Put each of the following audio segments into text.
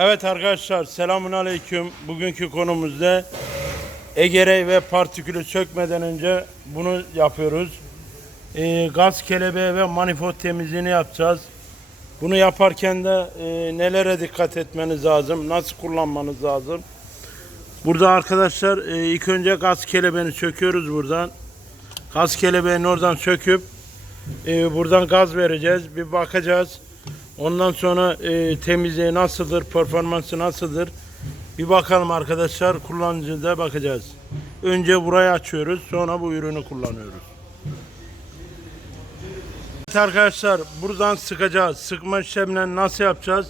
Evet arkadaşlar selamun aleyküm. Bugünkü konumuzda egere ve partikülü sökmeden önce bunu yapıyoruz. Ee, gaz kelebeği ve manifold temizliğini yapacağız. Bunu yaparken de e, nelere dikkat etmeniz lazım, nasıl kullanmanız lazım. Burada arkadaşlar e, ilk önce gaz kelebeğini söküyoruz buradan. Gaz kelebeğini oradan söküp e, buradan gaz vereceğiz. Bir bakacağız. Ondan sonra e, temizliği nasıldır, performansı nasıldır? Bir bakalım arkadaşlar. Kullanıcıda bakacağız. Önce burayı açıyoruz. Sonra bu ürünü kullanıyoruz. Evet arkadaşlar buradan sıkacağız. Sıkma işlemlerini nasıl yapacağız?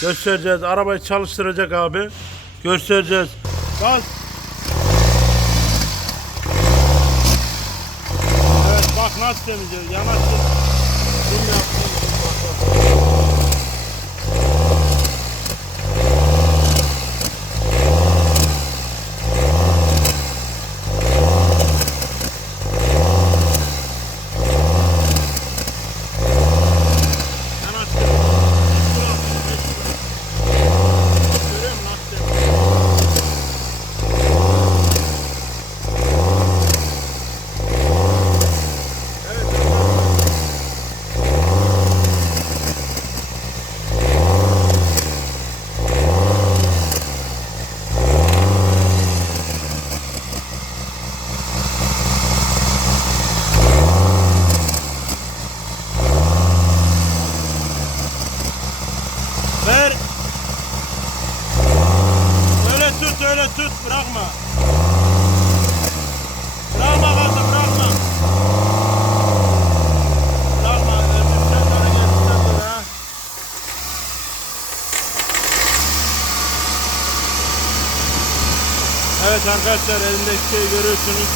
Göstereceğiz. Arabayı çalıştıracak abi. Göstereceğiz. Gaz. Evet bak nasıl temizliyor. Yanaştır. Şimdi yaptım. Bırakma. Bırakma gazı, bırakma. Bırakma. Üstten doğru gel, üstten doğru ha. Evet arkadaşlar elimdeki şeyi görüyorsunuz.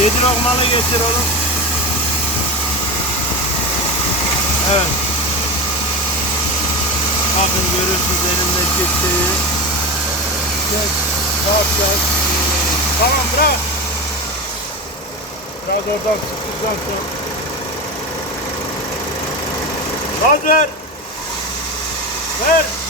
Yedi lokmalı getir oğlum. Evet. Bakın elimdeki şeyi. Gel, rahat gel. Tamam bırak. Biraz oradan sıktıktan sonra. Gaz ver. Ver.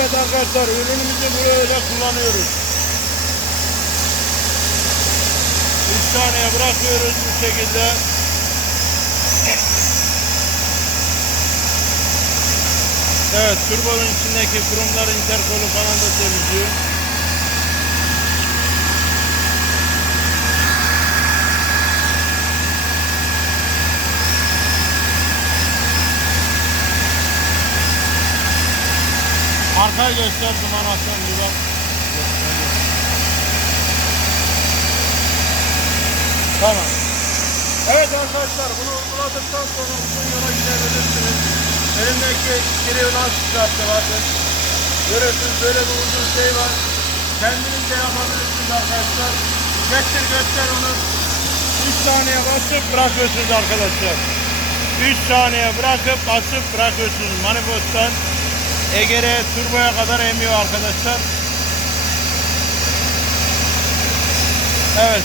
Evet arkadaşlar ürünümüzü böyle kullanıyoruz. 3 taneye bırakıyoruz bu şekilde. Evet turbonun içindeki kurumları interkolu falan da temizliyor. Arkayı göster duman bir bak. Tamam. Evet arkadaşlar bunu uyguladıktan sonra uzun yola gidebilirsiniz. Elimdeki kiriyi nasıl çıkarttı bakın. Görüyorsunuz böyle bir uzun şey var. Kendiniz de yapabilirsiniz arkadaşlar. Getir göster onu. 3 saniye basıp bırakıyorsunuz arkadaşlar. 3 saniye bırakıp basıp bırakıyorsunuz manifoldtan. Ege'ye turboya kadar emiyor arkadaşlar. Evet.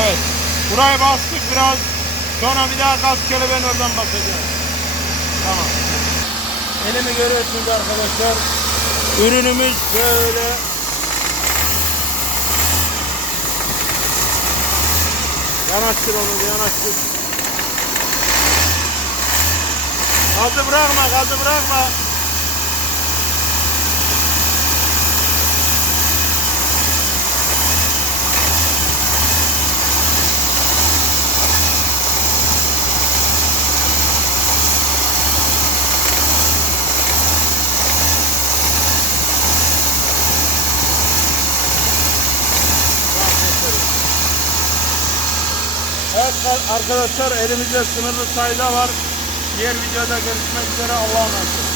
Evet. Burayı bastık biraz. Sonra bir daha gaz kelebeğini oradan basacağız. Tamam. Elimi görüyorsunuz arkadaşlar. Ürünümüz böyle. Yanaştır onu bir yanaştır. Gazı bırakma, gazı bırakma. Evet arkadaşlar elimizde sınırlı sayıda var. Diğer videoda görüşmek üzere Allah'a emanet. olun.